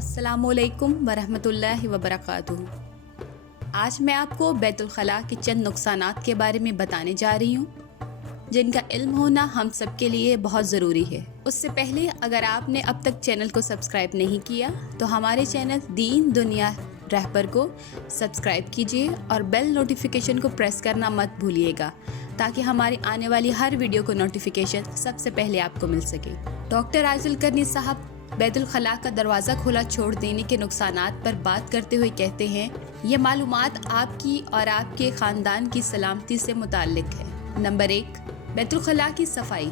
अस्सलामुअलैकुम वरहमतुल्लाहि वबरकातुहू। आज मैं आपको बैतुल खला के चंद नुकसानात के बारे में बताने जा रही हूँ, जिनका इल्म होना हम सब के लिए बहुत ज़रूरी है। उससे पहले अगर आपने अब तक चैनल को सब्सक्राइब नहीं किया तो हमारे चैनल दीन दुनिया रहबर को सब्सक्राइब कीजिए और बेल नोटिफिकेशन को प्रेस करना मत भूलिएगा, ताकि हमारी आने वाली हर वीडियो को नोटिफिकेशन सबसे पहले आपको मिल सके। डॉक्टर आइजुल करनी साहब बैतुल खला का दरवाज़ा खुला छोड़ देने के नुकसानात पर बात करते हुए कहते हैं, ये मालूमात आपकी और आपके ख़ानदान की सलामती से मुताल्लिक है। नंबर 1, बैतुल खला की सफाई।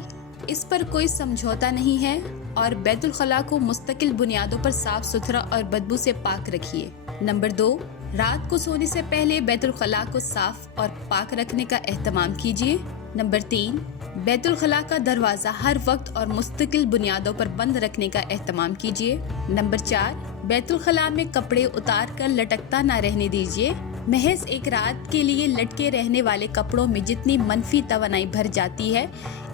इस पर कोई समझौता नहीं है और बैतुल खला को मुस्तकिल बुनियादों पर साफ सुथरा और बदबू से पाक रखिए। नंबर 2, रात को सोने से पहले बैतुल खला को साफ और पाक रखने का एहतमाम कीजिए। नंबर 3, बैतुल खला का दरवाज़ा हर वक्त और मुस्तकिल बुनियादों पर बंद रखने का एहतमाम कीजिए। नंबर 4, बैतुल खला में कपड़े उतार कर लटकता ना रहने दीजिए। महज एक रात के लिए लटके रहने वाले कपड़ों में जितनी मनफी तवानाई भर जाती है,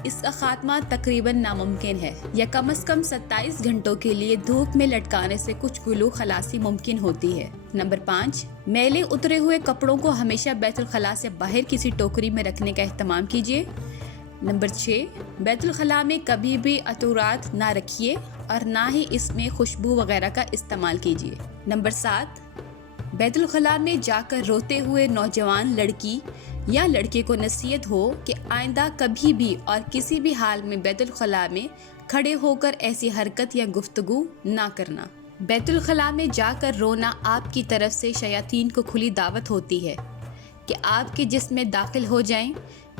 इसका खात्मा तकरीबन नामुमकिन है, या कम से कम 27 घंटों के लिए धूप में लटकाने से कुछ गुलू खलासी मुमकिन होती है। नंबर 5, मैले उतरे हुए कपड़ों को हमेशा बैतुल खला से बाहर किसी टोकरी में रखने का एहतमाम कीजिए। नंबर 6, बैतुल खला में कभी भी अतुरात ना रखिए और ना ही इसमें खुशबू वगैरह का इस्तेमाल कीजिए। नंबर 7, बैतुल खला में जाकर रोते हुए नौजवान लड़की या लड़के को नसीहत हो कि आइंदा कभी भी और किसी भी हाल में बैतुल खला में खड़े होकर ऐसी हरकत या गुफ्तगू ना करना। बैतुल खला में जाकर रोना आपकी तरफ से शयातीन को खुली दावत होती है कि आपके जिस्म में दाखिल हो जाएं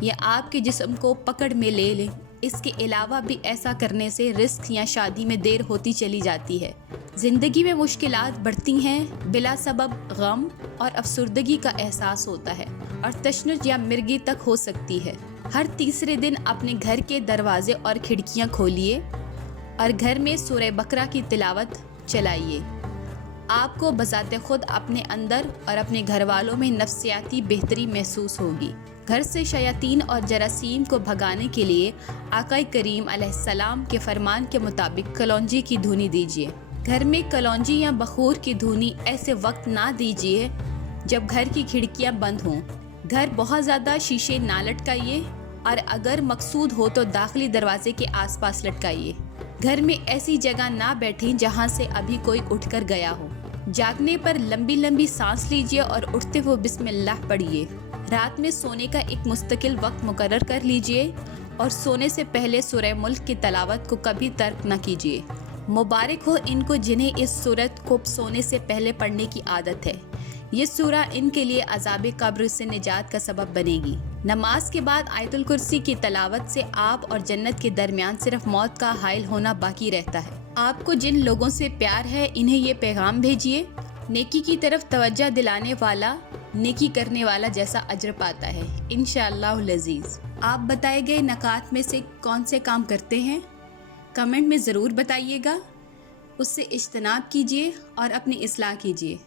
या आपके जिस्म को पकड़ में ले लें। इसके अलावा भी ऐसा करने से रिस्क या शादी में देर होती चली जाती है। ज़िंदगी में मुश्किलात बढ़ती हैं, बिला सबब गम और अफसुर्दगी का एहसास होता है और तशनुज या मिर्गी तक हो सकती है। हर तीसरे दिन अपने घर के दरवाजे और खिड़कियां खोलिए और घर में सूरह बकरा की तिलावत चलाइए। आपको बज़ाते खुद अपने अंदर और अपने घर वालों में नफ्सियाती बेहतरी महसूस होगी। घर से शयातीन और जरासीम को भगाने के लिए आका करीम अलैहिस्सलाम के फरमान के मुताबिक कलौंजी की धुनी दीजिए। घर में कलौंजी या बखूर की धुनी ऐसे वक्त ना दीजिए जब घर की खिड़कियां बंद हों। घर बहुत ज़्यादा शीशे ना लटकाइए और अगर मकसूद हो तो दाखिली दरवाजे के आसपास लटकाइए। घर में ऐसी जगह ना बैठें जहां से अभी कोई उठकर गया हो। जागने पर लंबी लंबी सांस लीजिए और उठते हुए बिस्मिल्लाह पढ़िए। रात में सोने का एक मुस्तकिल वक्त मुकर्रर कर लीजिए और सोने से पहले सूरह मुल्क की तलावत को कभी तर्क न कीजिए। मुबारक हो इनको जिन्हें इस सूरत को सोने से पहले पढ़ने की आदत है। ये सूरा इनके लिए अज़ाब कब्र से निजात का सबब बनेगी। नमाज के बाद आयतुल कुर्सी की तलावत से आप और जन्नत के दरमियान सिर्फ मौत का हाइल होना बाकी रहता है। आपको जिन लोगों से प्यार है इन्हें ये पैगाम भेजिए, नेकी की तरफ तवज्जो दिलाने वाला नेकी करने वाला जैसा अजर पाता है इंशाअल्लाह अज़ीज़। आप बताए गए नकात में से कौन से काम करते हैं, कमेंट में ज़रूर बताइएगा। उससे इज्तनाब कीजिए और अपनी इस्लाह कीजिए।